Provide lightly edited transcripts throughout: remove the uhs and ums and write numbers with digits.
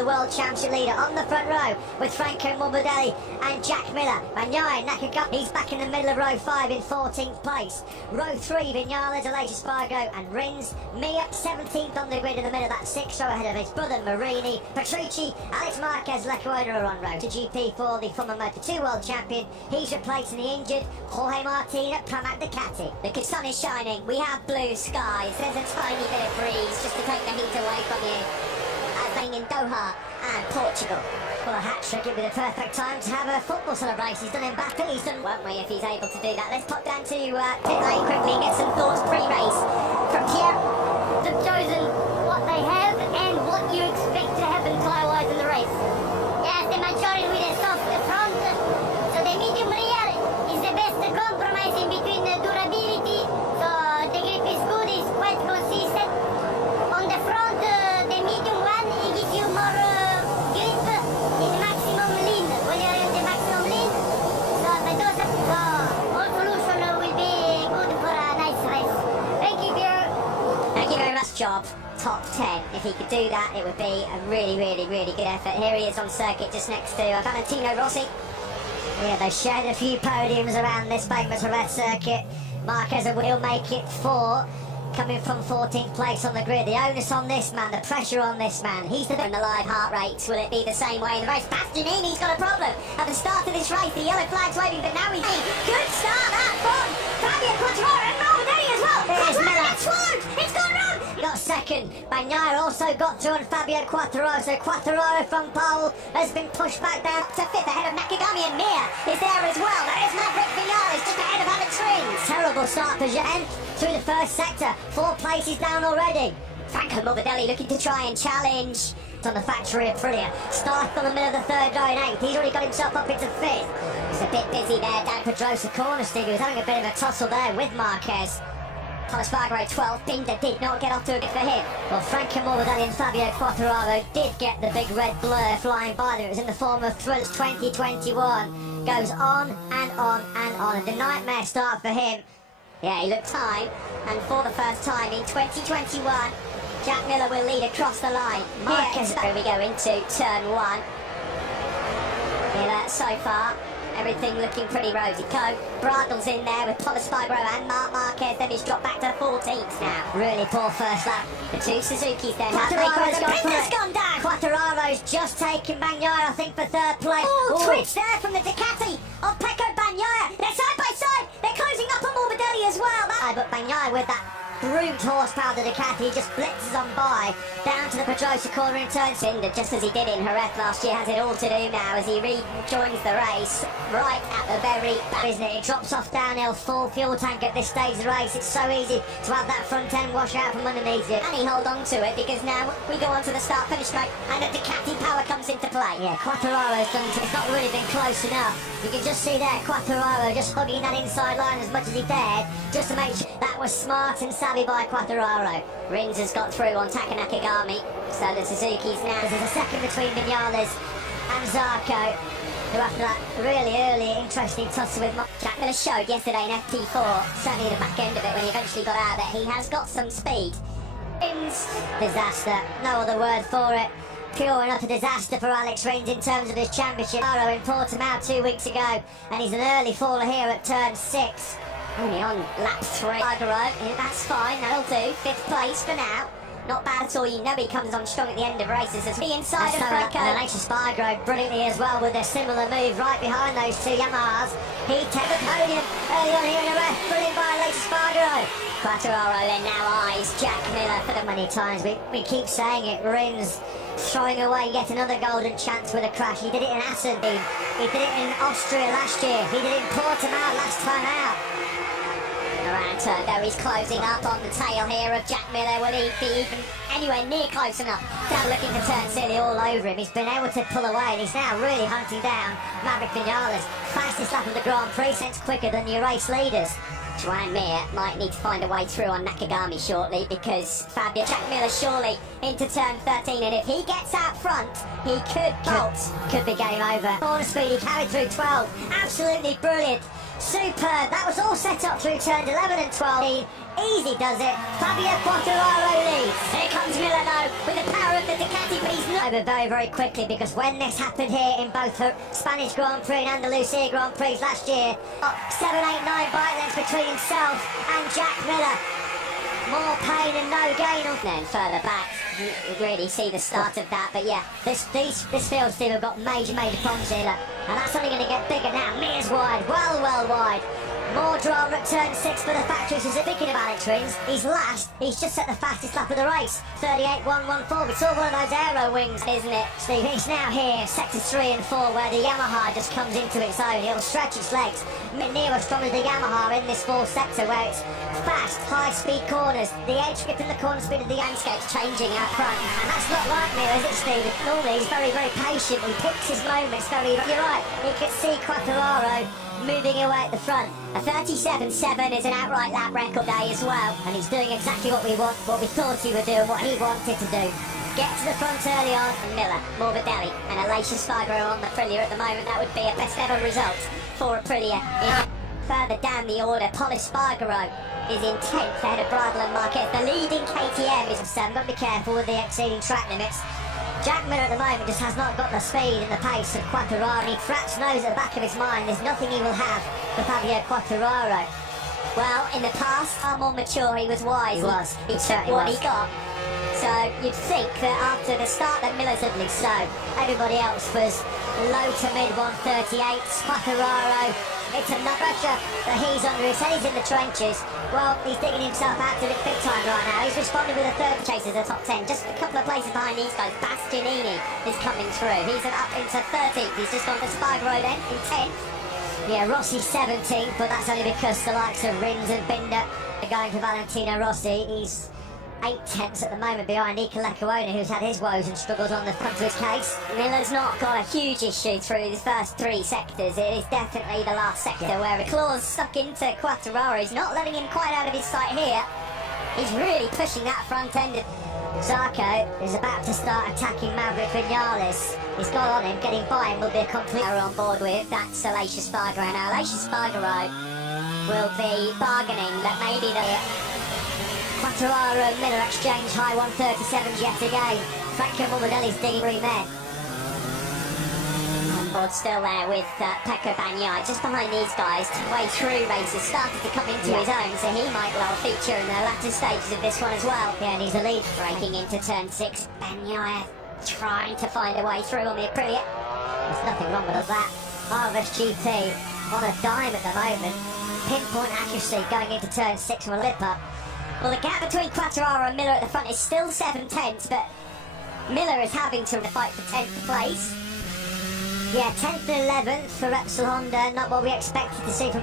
the World Championship leader on the front row with Franco Morbidelli and Jack Miller. Bagnaia, Nakagami, he's back in the middle of row 5 in 14th place. Row 3, Vinales, Aleix Espargaro and Rins. Mia, 17th on the grid in the middle, that's 6th row ahead of his brother Marini. Petrucci, Alex Marquez, Lecuona are on row to GP for the former Moto2 World Champion. He's replacing the injured Jorge Martin at Pramac Ducati. The sun is shining, we have blue skies, there's a tiny bit of breeze just to take the heat away from you. Playing in Doha and Portugal. Well, a hat-trick would be the perfect time to have a football celebration. He's done Mbappe, he's done, won't we, if he's able to do that. Let's pop down to pit lane quickly and get some thoughts pre-race from Pierre. They've chosen what they have and what you expect to happen tyre-wise in the race. Yes, the majority with a soft front, so the medium rear is the best compromise in between the durability, so the grip is good, it's quite consistent. On the front, the medium one, it gives you more grip in maximum lean, when you're in the maximum lean, so all solution will be good for a nice race. Thank you, Pierre. Thank you very much, Job. Top 10. If he could do that, it would be a really, really, really good effort. Here he is on circuit just next to Valentino Rossi. Yeah, they've shared a few podiums around this famous Jerez circuit. Marquez will make it 4, coming from 14th place on the grid. The onus on this man, the pressure on this man. He's the live heart rates. Will it be the same way in the race? Bastianini's got a problem. At the start of this race, the yellow flag's waving, but now he's good start that front. Fabio Quartararo and Morbidelli as well. Quartararo gets swallowed. It's gone wrong. He got second. Bagnaia also got through on Fabio Quartararo. So Quartararo from pole has been pushed back down to 5th ahead of Nakagami, and Mir is there as well. There is Maverick Vinales just ahead of Alex Rins. Terrible start for Jerez through the first sector. 4 places down already. Franco Morbidelli looking to try and challenge. It's on the factory of Aprilia. Started from the middle of the 3rd row in 8th. He's already got himself up into 5th. He's a bit busy there down Pedrosa corner, Steve. He was having a bit of a tussle there with Marquez. Espargaro 12th. Binder did not get off to a bit for him. Well, Franco Morbidelli and Fabio Quartararo did get the big red blur flying by them. It was in the form of Thrills 2021. Goes on and on and on. And the nightmare start for him. Yeah, he looked time, and for the first time in 2021, Jack Miller will lead across the line. Marquez, here we go into turn 1. Yeah, so far, everything looking pretty rosy. Bradl's in there with Espargaro and Marquez, then he's dropped back to 14th now. Really poor first lap. The 2 Suzuki's then. Quartararo's gone down. Quartararo's just taken Bagnaia, I think, for 3rd place. Oh, twitch there from the Ducati of Pecco Bagnaia. They're side by side. They're closing up on Morbidelli as well. But Bagnaia with that brute horsepower, the Ducati just blitzes on by down to the Pedrosa corner in turn. Binder, just as he did in Jerez last year, has it all to do now as he rejoins the race right at the very back, isn't it? He drops off downhill, full fuel tank at this stage of the race. It's so easy to have that front end wash out from underneath you, and he hold on to it because now we go on to the start finish straight and the Ducati power comes into play. Yeah, Quartararo's done, it's not really been close enough. You can just see there Quartararo just hugging that inside line as much as he dared, just to make sure that was smart and savvy by Quartararo. Rins has got through on Taka Nakagami, so the Suzuki's now. There's a second between Vinales and Zarco, who after that really early interesting tussle with Jack Miller showed yesterday in FP4, certainly the back end of it when he eventually got out, that he has got some speed. Rins, disaster, no other word for it. Pure enough a disaster for Alex Rins in terms of his championship. In Portimao 2 weeks ago, and he's an early faller here at turn 6. Only on lap 3. Espargaro, that's fine, that'll do. 5th place for now. Not bad at all. You know he comes on strong at the end of races as the inside of Franco. And Aleix Espargaro brilliantly as well with a similar move right behind those 2 Yamahas. He took the podium early on here in the race. Brilliant by Aleix Espargaro. Quartararo then now eyes Jack Miller for the many times. We keep saying it. Rins throwing away yet another golden chance with a crash. He did it in Assen. He did it in Austria last year. He did it in Portimao last time out. Around turn though, he's closing up on the tail here of Jack Miller. Will he be even anywhere near close enough? Now looking to turn silly all over him. He's been able to pull away and he's now really hunting down Maverick Vinales. Fastest lap of the Grand Prix, since quicker than your race leaders. Joan Mir might need to find a way through on Nakagami shortly because Fabio Jack Miller surely into turn 13, and if he gets out front, he could bolt. Could be game over. Corner speed, he carried through 12. Absolutely brilliant Superb. That was all set up through turns 11 and 12. Easy does it. Fabio Quartararo leads. Here comes Miller though, with the power of the Ducati, but he's not over very, very quickly, because when this happened here in both the Spanish Grand Prix and Andalusia Grand Prix last year, 7, 8, 9 bike lengths between himself and Jack Miller. More pain and no gain. Then further back, you really see the start of that. But yeah, this field still have got major problems here, and that's only going to get bigger now. Mears wide, well wide. More drama at turn 6 for the factories. Speaking of Alex Rins, he's last. He's just set the fastest lap of the race. 38.114. We saw one of those aero wings, isn't it, Steve? It's now here, sectors 3 and 4, where the Yamaha just comes into its own. It'll stretch its legs. Near as strong as the Yamaha in this 4th sector, where it's fast, high-speed corners. The edge grip and the corner speed of the landscape's changing out front. And that's not like me, is it, Steve? Normally he's very, very patient. He picks his moments very... You're right. You could see Quartararo moving away at the front. A 37.7 is an outright lap record day as well, and he's doing exactly what we thought he would do, and what he wanted to do. Get to the front early on, and Miller, Morbidelli, and Aleix Espargaro on the Aprilia at the moment. That would be a best ever result for Aprilia. Further down the order, Pol Espargaro is in 10th ahead of Bradle and Marquez. The leading KTM is 7. Got to be careful with the exceeding track limits. Jack Miller at the moment just has not got the speed and the pace of Quartararo. He perhaps knows at the back of his mind there's nothing he will have for Fabio Quartararo. Well, in the past, far more mature, he was wise. He took what he got. So you'd think that after the start that Miller's at least so, everybody else was low to mid 138s. Quartararo, it's enough pressure that he's under his head. He's in the trenches. Well, he's digging himself out to it big time right now. He's responded with a third chase as a top 10. Just a couple of places behind these guys. Bastianini is coming through. He's up into 13th. He's just gone to Spargaro then in 10th. Yeah, Rossi's 17th, but that's only because the likes of Rins and Binder are going to Valentino Rossi. He's 8/10 at the moment behind Ika Lecuona, who's had his woes and struggles on the front of his case. Miller's not got a huge issue through the first 3 sectors. It is definitely the last sector where the claw's stuck into Quartararo. He's not letting him quite out of his sight here. He's really pushing that front end. Zarco is about to start attacking Maverick Vinales. He's got on him, getting by him will be a complete error on board with. That's Aleix Espargaro. Now Aleix Espargaro will be bargaining that maybe the Quartararo and Miller exchange high 137s yet again. Franco Morbidelli's digging 3 men. On board still there with Pecco Bagnaia, just behind these guys. Way through races, started to come into his own, so he might well feature in the latter stages of this one as well. Yeah, and he's the lead. Breaking into turn 6, Bagnaia trying to find a way through on the Aprilia. There's nothing wrong with that. Harvest GT on a dime at the moment. Pinpoint accuracy going into turn 6 from a lip up. Well, the gap between Quartararo and Miller at the front is still 7/10, but Miller is having to fight for 10th place. Yeah, 10th and 11th for Repsol Honda, not what we expected to see from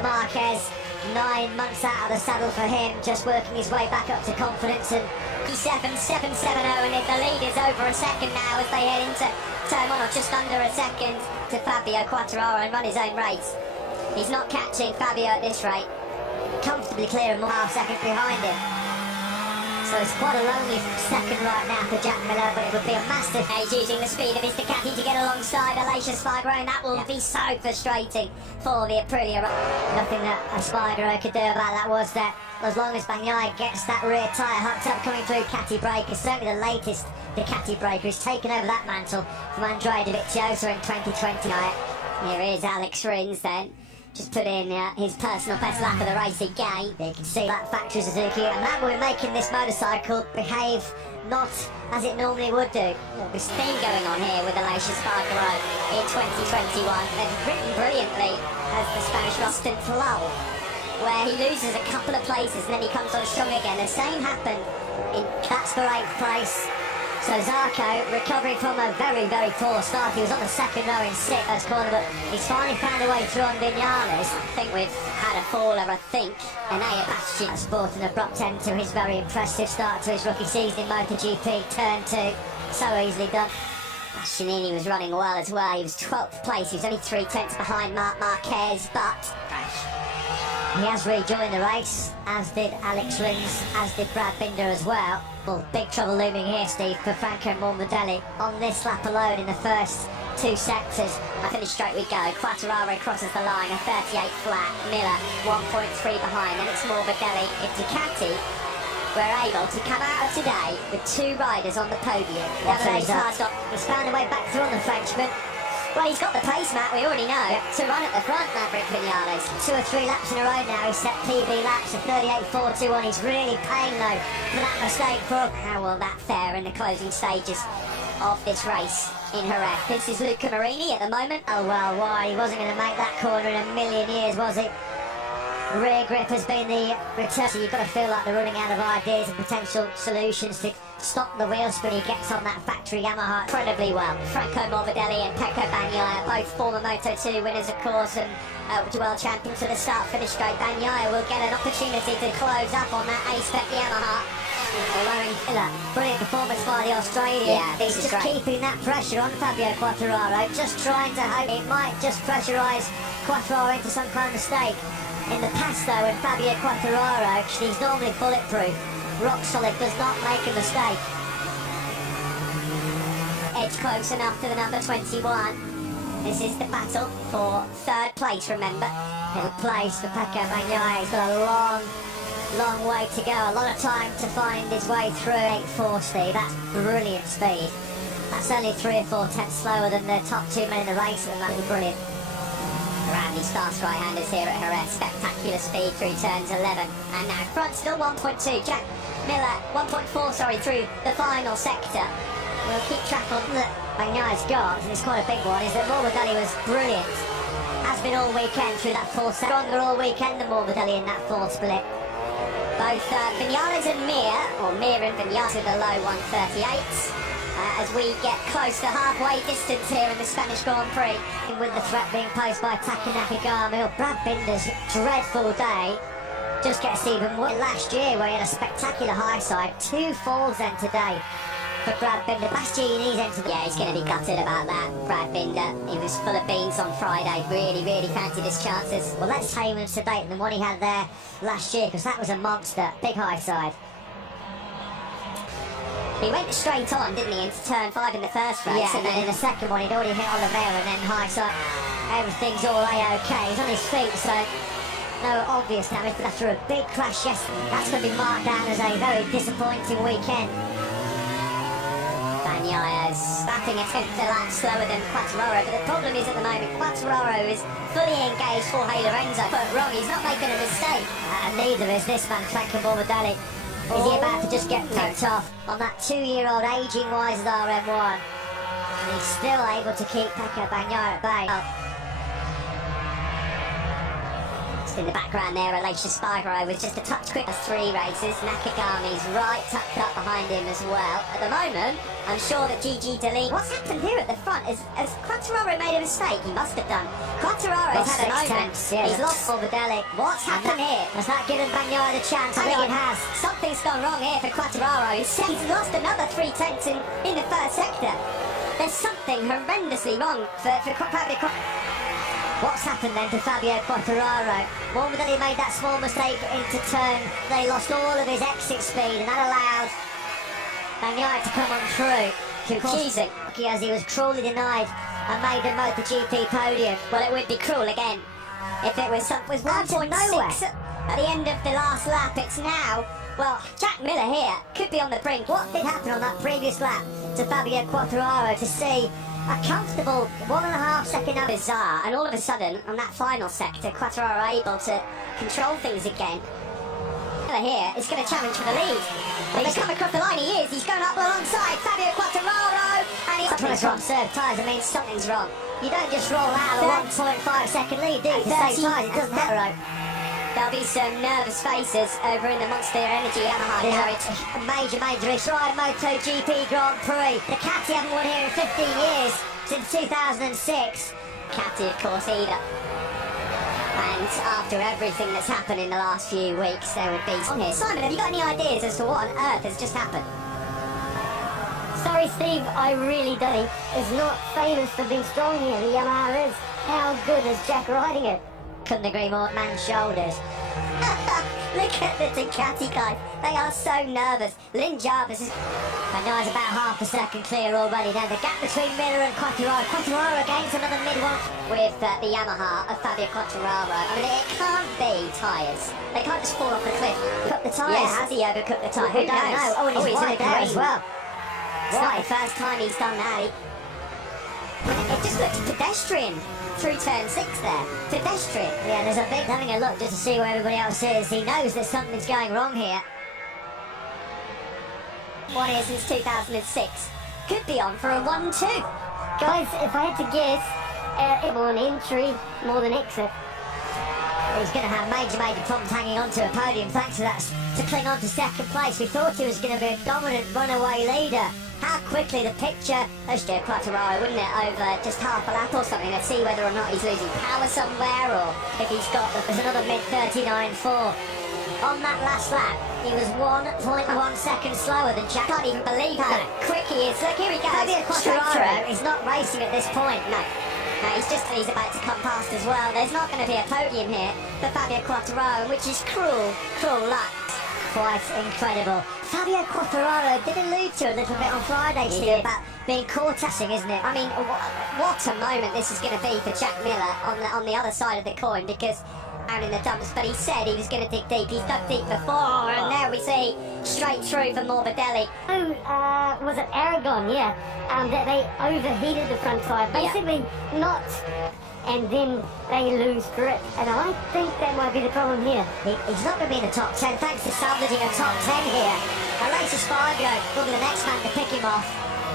Marquez. 9 months out of the saddle for him, just working his way back up to confidence, and 7.770, and the lead is over a second now as they head into turn 1, or just under a second to Fabio Quartararo and run his own race. He's not catching Fabio at this rate. Comfortably clear and more half seconds behind him. So it's quite a lonely second right now for Jack Miller, but it would be a massive... He's using the speed of his Ducati to get alongside Aleix Espargaro, and that will be so frustrating for the Aprilia. Nothing that Espargaro could do about that was that as long as Bagnaia gets that rear tyre hooked up coming through Ducati breaker, certainly the latest Ducati breaker, has taken over that mantle from Andrea Dovizioso in 2020. Here is Alex Rins then. Just put in his personal best lap of the race again. You can see that factory Suzuki, and that will be making this motorcycle behave not as it normally would do. There's theme going on here with Aleix Espargaro in 2021. They've written brilliantly as the Spanish Rustin Flow, where he loses a couple of places and then he comes on strong again. The same happened that's for 8th place. So Zarco recovering from a very, very poor start. He was on the second row in 6th corner, but he's finally found a way through on Vinales. I think we've had a faller, Enea Bastian sporting an abrupt end to his very impressive start to his rookie season in Motogp, turn 2. So easily done. Bastianini was running well as well. He was 12th place. He was only 3/10 behind Marc Marquez, but he has rejoined the race, as did Alex Rins, as did Brad Binder as well. Well, big trouble looming here, Steve, for Franco Morbidelli on this lap alone in the first 2 sectors. I finished straight we go. Quartararo crosses the line, a 38 flat. Miller 1.3 behind, and it's Morbidelli. If Ducati were able to come out of today with 2 riders on the podium, he's found a way back through on the Frenchman. Well, he's got the pace, Matt, we already know, to run at the front, Maverick Vinales. 2 or 3 laps in a row now, he's set PB laps of 38.421. He's really paying, though, for that mistake. How will that fare in the closing stages of this race in Jerez? This is Luca Marini at the moment. Oh, well, why? He wasn't going to make that corner in a million years, was he? Rear grip has been the return, so you've got to feel like they're running out of ideas and potential solutions to stop the wheel spin. He gets on that factory Yamaha incredibly well. Franco Morbidelli and Pecco Bagnaia, both former Moto2 winners, of course, and world champions to the start-finish straight. Bagnaia will get an opportunity to close up on that A-spec Yamaha. Brilliant performance by the Australian. Yeah, he's just keeping that pressure on Fabio Quartararo, just trying to hope it might just pressurise Quartararo into some kind of mistake. In the past, though, when Fabio Quartararo, he's normally bulletproof, rock solid, does not make a mistake. Edge close enough to the number 21. This is the battle for 3rd place, remember. 3rd place for Pecco Bagnaia. He's got a long way to go, a lot of time to find his way through. 8.4 speed, that's brilliant speed. That's only 3 or 4 tenths slower than the top 2 men in the race, and that was brilliant. Around these fast right-handers here at Jerez, spectacular speed through turns 11. And now front still 1.2, Jack Miller 1.4, sorry, through the final sector. We'll keep track on that Bagnaia's got, and it's quite a big one, is that Morbidelli was brilliant. Has been all weekend through that 4th sector. Stronger all weekend than Morbidelli in that 4th split. Both Vinales and Mir and Vinales with the low 138s. As we get close to halfway distance here in the Spanish Grand Prix. With the threat being posed by Taka Nakagami, Brad Binder's dreadful day just gets even more. Last year where he had a spectacular high side, 2 falls then today for Brad Binder. Bastianini's entered. Yeah, he's going to be gutted about that, Brad Binder. He was full of beans on Friday, really fancied his chances. Well, let's tame him to date than the one he had there last year, because that was a monster, big high side. He went straight on, didn't he, into turn 5 in the first race, yeah, and then in the second one he'd already hit on the veil and then high side. Everything's all A-OK. He's on his feet, so no obvious damage, but after a big crash yesterday, that's going to be marked down as a very disappointing weekend. Bagnaia's batting a tenth a lap slower than Quartararo, but the problem is at the moment, Quartararo is fully engaged for Hey Lorenzo. But wrong, he's not making a mistake. And neither is this man, Franco Morbidelli. Is he about to just get picked off on that 2-year-old aging wise RM1? And he's still able to keep Pecco Bagnaia at bay. In the background there, Alicia Spargaro with just a touch quick. 3 races. Nakagami's right tucked up behind him as well. At the moment, I'm sure that Gigi Dali. What's happened here at the front? Has Quartararo made a mistake? He must have done. Quartararo's had a moment. He's lost Morbidelli. What's happened here? Has that given Bagnaia the chance? I think it has. Something's gone wrong here for Quartararo. He's lost another 3 tenths in the first sector. There's something horrendously wrong for Fabio. What's happened then to Fabio Quartararo? Morbidelli made that small mistake into turn. They lost all of his exit speed, and that allowed Bagnaia to come on through. Confusing. As he was cruelly denied and made the Motogp podium. Well, it would be cruel again if it was 1.6 at the end of the last lap. It's now, well, Jack Miller here could be on the brink. What did happen on that previous lap to Fabio Quartararo to see a comfortable 1.5 second up? Bizarre, and all of a sudden on that final sector, Quartararo able to control things again. Miller here is going to challenge for the lead. When they come across the line, he's going up alongside Fabio Quartararo, and he's wrong. Serve tyres, I mean something's wrong. You don't just roll out a 1.5 second lead, do you? To save tyres, it doesn't matter. There'll be some nervous faces over in the Monster Energy Yamaha garage. A major issue. Right, Motogp Grand Prix. The Ducati haven't won here in 15 years, since 2006. Ducati, of course, either. And after everything that's happened in the last few weeks, there would be on here. Simon, have you got any ideas as to what on earth has just happened? Sorry, Steve, I really don't. It's not famous for being strong here, the Yamaha is. How good is Jack riding it? Couldn't agree more. Man's shoulders. Look at the Ducati guys. They are so nervous. Lynn Jarvis is... Bagnaglia's about half a second clear already. Now the gap between Miller and Quartararo. Quartararo against another mid-one with the Yamaha of Fabio Quartararo. I mean, it can't be tyres. They can't just fall off the cliff. Cook the tyres. Yeah, has he overcooked the tyres? Who knows? Oh, and he's wide there as well. It's not the first time he's done that. It just looks pedestrian through turn 6 there. Pedestrian. Yeah, there's a big having a look just to see where everybody else is. He knows that something's going wrong here. 1 year since 2006. Could be on for a 1-2. Guys, if I had to guess, more an entry more than exit. He's going to have major problems hanging on to a podium thanks to that, to cling on to second place. We thought he was going to be a dominant runaway leader. How quickly the picture has Joe Quartararo, wouldn't it, over just half a lap or something. Let's see whether or not he's losing power somewhere or if he's got, there's another mid-39.4. On that last lap, he was 1.1 seconds slower than Jack. Can't even believe how quick he is. Look, here he goes. Fabio Quartararo is not racing at this point. No, he's about to come past as well. There's not going to be a podium here for Fabio Quartararo, which is cruel luck. Quite incredible. Fabio Quartararo did allude to a little bit on Friday, Steve, about being caught-assing, isn't it? I mean, what a moment this is going to be for Jack Miller on the other side of the coin, because down in the dumps, but he said he was going to dig deep. He's dug deep before, and there we see straight through for Morbidelli. Oh, was it Aragon? Yeah, that they overheated the front tyre. Basically, not, and then they lose grip. And I think that might be the problem here. He's not going to be in the top 10, thanks to salvaging a top 10 here. Aleix Espargaro will be the next man to pick him off.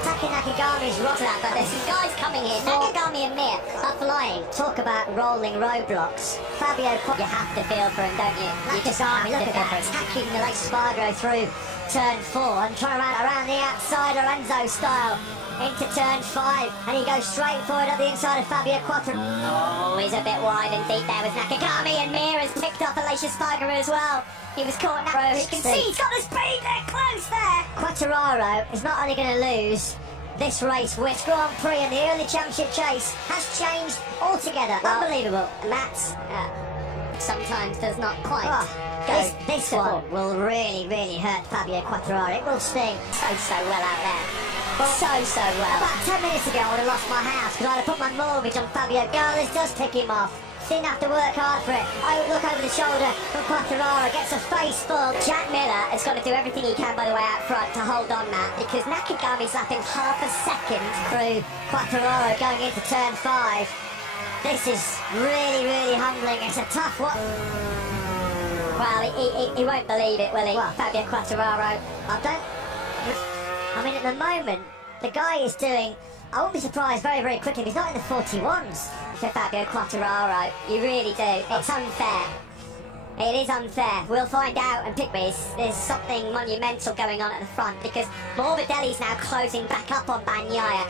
Taki Nakagami's rotten out, but there's some guys coming here. Nakagami and Mir are flying. Talk about rolling roadblocks. Fabio, you have to feel for him, don't you? You just can't. Look at that, attacking Aleix Espargaro through turn 4 and trying around the outside Lorenzo style into turn 5, and he goes straight forward at the inside of Fabio Quartararo. Oh, he's a bit wide and deep there with Nakagami, and Mir has picked up Aleix Espargaro as well. He was caught now. You can see he's got the speed there, close there. Quartararo is not only going to lose this race, which Grand Prix and the early championship chase has changed altogether. Unbelievable. And that sometimes does not quite go. This one will really hurt Fabio Quartararo. It will sting so well out there. So well. About 10 minutes ago I would have lost my house because I'd have put my mortgage on Fabio. Girl, this does pick him off. Didn't have to work hard for it. I look over the shoulder from Quartararo, gets a face full. Jack Miller has got to do everything he can by the way out front to hold on that, because Nakagami's lapping half a second through Quartararo going into turn 5. This is really humbling. It's a tough one. Well, he won't believe it, will he? Well, Fabio Quartararo. I mean, at the moment, the guy is doing... I won't be surprised very quickly if he's not in the 41s for Fabio Quartararo. You really do. It's unfair. It is unfair. We'll find out and pick this. There's something monumental going on at the front because Morbidelli's now closing back up on Bagnaia.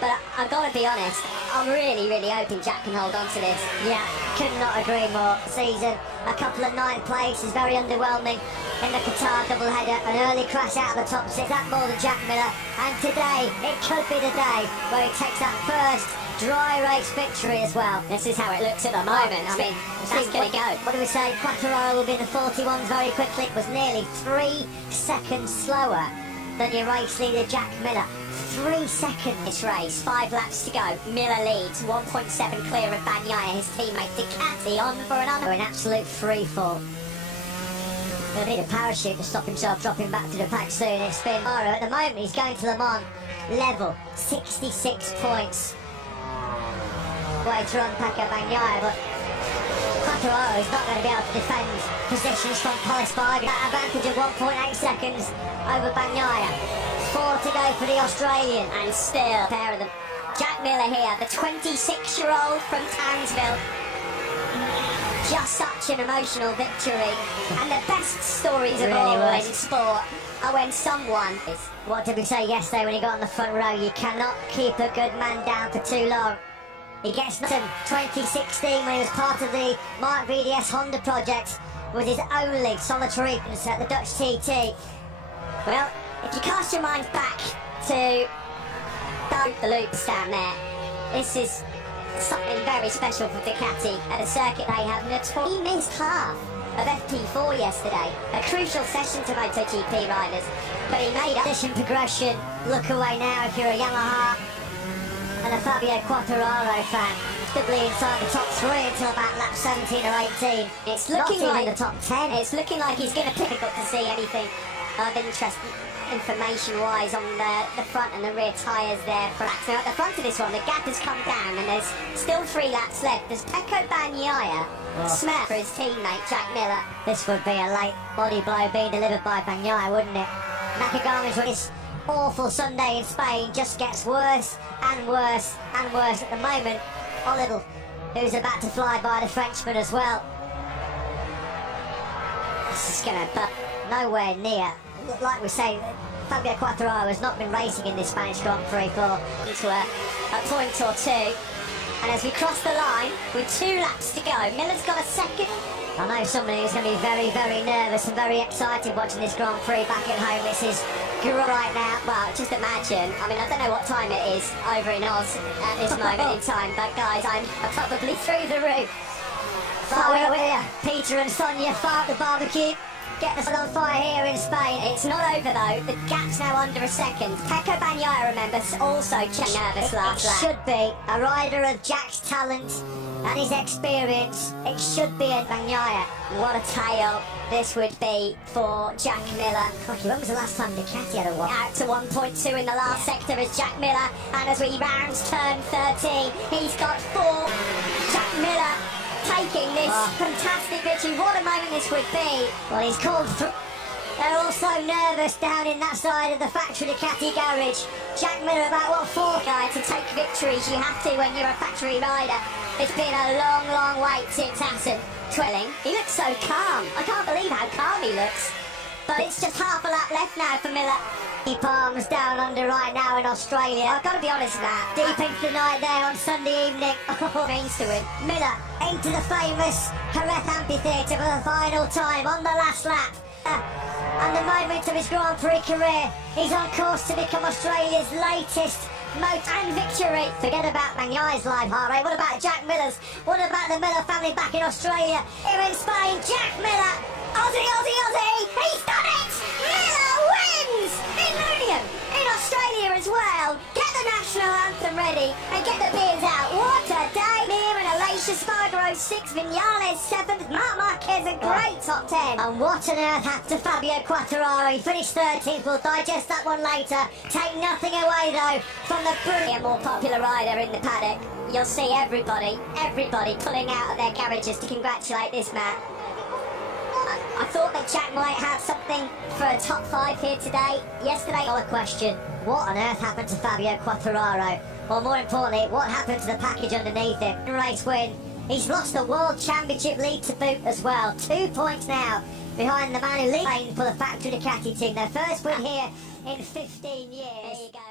But I've got to be honest, I'm really hoping Jack can hold on to this. Yeah, could not agree more. Season, a couple of 9th places, very underwhelming in the Qatar doubleheader, an early crash out of the top 6, that more than Jack Miller. And today, it could be the day where he takes that first dry race victory as well. This is how it looks at the moment. I mean, that's going to go. What do we say? Quartararo will be in the 41s very quickly. It was nearly 3 seconds slower than your race leader Jack Miller. 3 seconds this race, 5 laps to go. Miller leads, 1.7 clear of Bagnaia, his teammate Ducati on for an absolute free fall. He'll need a parachute to stop himself dropping back to the pack soon. It's been at the moment he's going to Le Mans level, 66 points. Way to run Pecco Bagnaia, but Quartararo is not going to be able to defend positions from Espargaro. That advantage of 1.8 seconds over Bagnaia. 4 to go for the Australian, and still pair of them. Jack Miller here, the 26-year-old from Townsville. Just such an emotional victory, and the best stories of all in sport are when someone is... What did we say yesterday when he got on the front row? You cannot keep a good man down for too long. He gets to 2016 when he was part of the Mark VDS Honda project with his only solitary at the Dutch TT. Well, if you cast your mind back to the loops down there, this is something very special for Ducati at a circuit they have notoriously. He missed half of FP4 yesterday. A crucial session to Motogp riders, but he made up. Position progression. Look away now if you're a Yamaha and a Fabio Quartararo fan. Comfortably inside the top 3 until about lap 17 or 18. It's looking Not like even the top 10. It's looking like he's going to pick up to see anything of interest information-wise on the front and the rear tyres there. Now at the front of this one, the gap has come down and there's still 3 laps left. There's Pecco Bagnaia smell for his teammate Jack Miller. This would be a late body blow being delivered by Bagnaia, wouldn't it? Nakagami's with this awful Sunday in Spain just gets worse and worse and worse at the moment. Oliver, who's about to fly by the Frenchman as well. This is going to, but nowhere near. Like we say, Fabio Quartararo has not been racing in this Spanish Grand Prix for into a point or two. And as we cross the line with 2 laps to go, Miller's got a second. I know somebody who's going to be very, very nervous and very excited watching this Grand Prix back at home. This is right now. Well, just imagine. I mean, I don't know what time it is over in Oz at this moment in time, but guys, I'm probably through the roof. Fire with you. Peter and Sonia fire at the barbecue. Get us on fire here in Spain. It's not over though. The gap's now under a second. Pecco Bagnaia, remember, also nervous last lap. It should be a rider of Jack's talent and his experience. It should be a Bagnaia. What a tale this would be for Jack Miller. When was the last time Ducati had a one? Out to 1.2 in the last sector is Jack Miller, and as we round turn 13, he's got 4. Jack Miller taking this fantastic victory. What a moment this would be. Well, he's called through. They're all so nervous down in that side of the factory Ducati garage. Jack Miller about, what, 4? To take victories, you have to when you're a factory rider. It's been a long, long wait since Assen. Twilling. He looks so calm. I can't believe how calm he looks. But it's just half a lap left now for Miller. He palms down under right now in Australia. I've got to be honest with that. Deep into the night there on Sunday evening. What means to him? Miller into the famous Jerez amphitheatre for the final time on the last lap. And the moment of his Grand Prix career, he's on course to become Australia's latest and victory. Forget about Magnai's live heart rate. What about Jack Miller's? What about the Miller family back in Australia? Here in Spain, Jack Miller. Aussie, Aussie, Aussie. He's done it. Miller wins in Lunium, in Australia as well. Get the national anthem ready and get the beers out. What a day. Mir and Alicia Spargaro 6th, Vinales 7th, Marc Marquez a great top 10. And what on earth happened to Fabio Quartararo? He finished 13th. We'll digest that one later. Take nothing away though from the brilliant, more popular rider in the paddock. You'll see everybody pulling out of their garages to congratulate this man. I thought that Jack might have something for a top 5 here today. Yesterday, a question. What on earth happened to Fabio Quartararo? Or more importantly, what happened to the package underneath him? Race win. He's lost the World Championship lead to boot as well. 2 points now behind the man who leads for the factory Ducati team. Their first win here in 15 years. There you go.